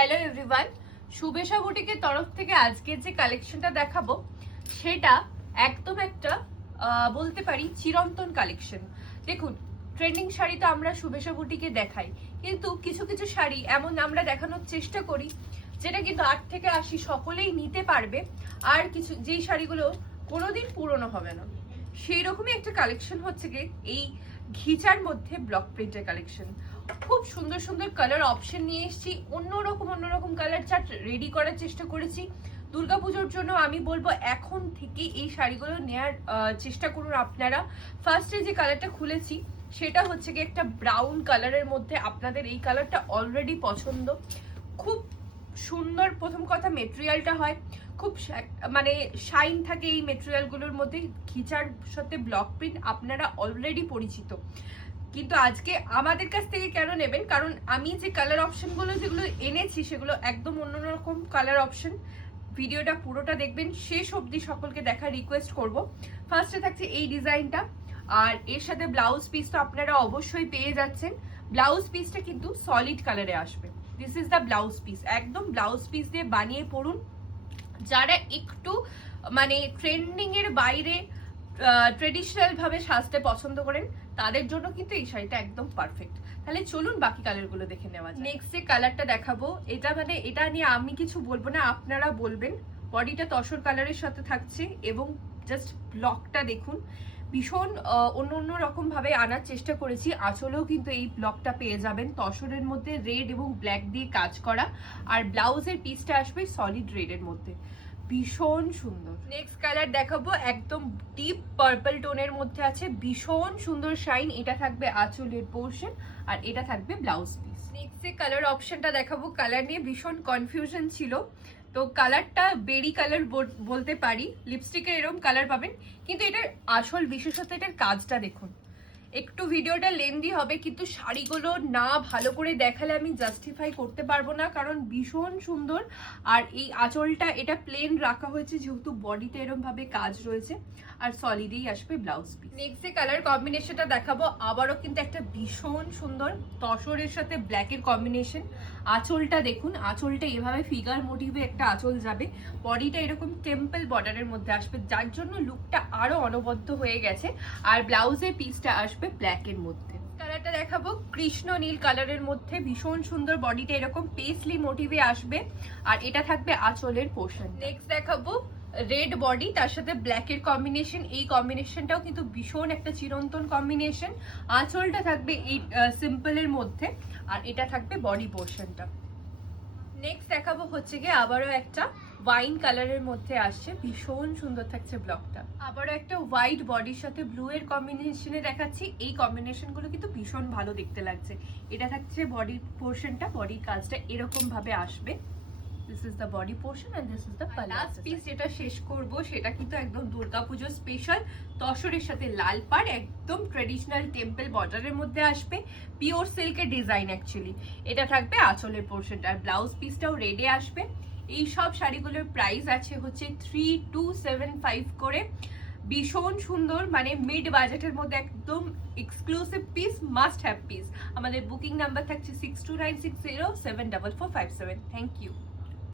Hello everyone, শুভেশা বুটিকের তরফ থেকে আজকে যে কালেকশনটা দেখাবো সেটা একদম একটা বলতে পারি চিরন্তন কালেকশন। দেখুন, ট্রেন্ডিং শাড়ি তো আমরা শুভেশা বুটিকে দেখাই, কিন্তু কিছু কিছু শাড়ি এমন আমরা দেখানোর চেষ্টা করি যেটা কিন্তু 8 থেকে 80 সকলেই নিতে পারবে, আর কিছু যেই শাড়িগুলো কোনোদিন পুরনো হবে না। সেই রকমই একটা কালেকশন হচ্ছে গিয়ে এই ঘিচার মধ্যে ব্লক প্রিন্টের কালেকশন। খুব সুন্দর সুন্দর কালার অপশন নিয়ে এসেছি, অন্যরকম কালার চার্ট রেডি করার চেষ্টা করেছি দুর্গাপুজোর জন্য। আমি বলবো এখন থেকে এই শাড়িগুলো নেওয়ার চেষ্টা করুন আপনারা। ফার্স্টে যে কালারটা খুলেছি সেটা হচ্ছে কি একটা ব্রাউন কালারের মধ্যে। আপনাদের এই কালারটা অলরেডি পছন্দ, খুব সুন্দর। প্রথম কথা মেটেরিয়ালটা হয় খুব মানে শাইন থাকে এই মেটেরিয়ালগুলোর মধ্যে। ঘিচার সাথে ব্লক প্রিন্ট আপনারা অলরেডি পরিচিত, কিন্তু আজকে আমাদের কাছ থেকে কেন নেবেন, কারণ আমি যে কালার অপশনগুলো যেগুলো এনেছি সেগুলো একদম অন্যরকম কালার অপশন। ভিডিওটা পুরোটা দেখবেন, শেষ অবধি সকলকে দেখার রিকোয়েস্ট করব। ফার্স্টে থাকছে এই ডিজাইনটা, আর এর সাথে ব্লাউজ পিস তো আপনারা অবশ্যই পেয়ে যাচ্ছেন। ব্লাউজ পিসটা কিন্তু সলিড কালারে আসবে। This is the blouse piece, একদম ব্লাউজ পিস দিয়ে বানিয়ে পড়ুন। যারা একটু মানে ট্রেন্ডিং এর বাইরে ট্রেডিশনাল ভাবে সাজতে পছন্দ করেন তাদের জন্য কিন্তু এই শাড়িটা একদম পারফেক্ট। তাহলে চলুন বাকি কালারগুলো দেখে নেওয়া যায়। নেক্সট যে কালারটা দেখাবো এটা নিয়ে আমি কিছু বলবো না, আপনারা বলবেন। বডিটা তসর কালারের সাথে থাকছে এবং জাস্ট ব্লকটা দেখুন, ভীষণ অন্য রকম ভাবে আনার চেষ্টা করেছি। আঁচলেও কিন্তু এই ব্লকটা পেয়ে যাবেন, তসরের মধ্যে রেড এবং ব্ল্যাক দিয়ে কাজ করা, আর ব্লাউজের পিসটা আসবে সলিড রেডের মধ্যে, ভীষণ সুন্দর। নেক্সট কালার দেখাবো একদম ডিপ পার্পল টোনের মধ্যে আছে, ভীষণ সুন্দর শাইন। এটা থাকবে আঁচলের পোর্শন আর এটা থাকবে ব্লাউজ পিস। নেক্সট যে কালার অপশনটা দেখাবো, কালার নিয়ে ভীষণ কনফিউশন ছিল, তো কালারটা বেরি কালার বলতে পারি। লিপস্টিকের এরকম কালার পাবেন, কিন্তু এটার আসল বিশেষত এটার কাজটা দেখুন। একটু ভিডিওটা লেন্দি হবে, কিন্তু শাড়িগুলো না ভালো করে দেখালে আমি জাস্টিফাই করতে পারবো না, কারণ ভীষণ সুন্দর। আর এই আঁচলটা এটা প্লেন রাখা হয়েছে যেহেতু বডিতে এরকম ভাবে কাজ রয়েছে, আর সলিডেই আসবে ব্লাউজ পিস। নেক্সট যে কালার কম্বিনেশনটা দেখাবো আবারও কিন্তু একটা ভীষণ সুন্দর তসরের সাথে ব্ল্যাকের কম্বিনেশন। আঁচলটা দেখুন, আঁচলটা এভাবে ফিগার মোটিভে একটা আঁচল যাবে, বডিটা এরকম টেম্পল বর্ডারের মধ্যে আসবে, যার জন্য লুকটা আরো অনবদ্য হয়ে গেছে। আর ব্লাউজের পিসটা আসবে ব্ল্যাকের মধ্যে। কালারটা দেখাবো কৃষ্ণ নীল কালারের মধ্যে, ভীষণ সুন্দর। বডিটা এরকম পেসলি মোটিভে আসবে, আর এটা থাকবে আঁচলের পোর্শন। নেক্সট দেখাবো রেড বডি, তার সাথে ব্ল্যাকের কম্বিনেশন। এই কম্বিনেশনটাও কিন্তু ভীষণ একটা চিরন্তন কম্বিনেশন। আঁচলটা থাকবে এই সিম্পলের মধ্যে, আর এটা থাকবে বডি পোর্শনটা। নেক্সট দেখাবো হচ্ছে গিয়ে আবারও একটা ওয়াইন কালারের মধ্যে আসছে, ভীষণ সুন্দর থাকছে ব্লকটা। আবারও একটা হোয়াইট বডির সাথে ব্লু এর কম্বিনেশনে দেখাচ্ছি। এই কম্বিনেশনগুলো কিন্তু ভীষণ ভালো দেখতে লাগছে। এটা থাকছে বডি পোর্শনটা, বডির কাজটা এরকম ভাবে আসবে। This is the body portion and this is the last piece. যেটা শেষ করব সেটা কিন্তু একদম দুর্গাপুজো স্পেশাল তসরের সাথে লাল পাড়, একদম ট্রেডিশনাল টেম্পল বর্ডারের মধ্যে আসবে, পিওর সিল্কের ডিজাইন অ্যাকচুয়ালি। এটা থাকবে আঁচলের পোর্শনটা, আর ব্লাউজ পিসটাও রেডে আসবে। এই সব শাড়িগুলোর প্রাইস আছে হচ্ছে 3275 করে। ভীষণ সুন্দর, মানে মিড বাজেটের মধ্যে একদম exclusive piece, must have piece. আমাদের বুকিং নাম্বার থাকছে 6296074457। Thank you.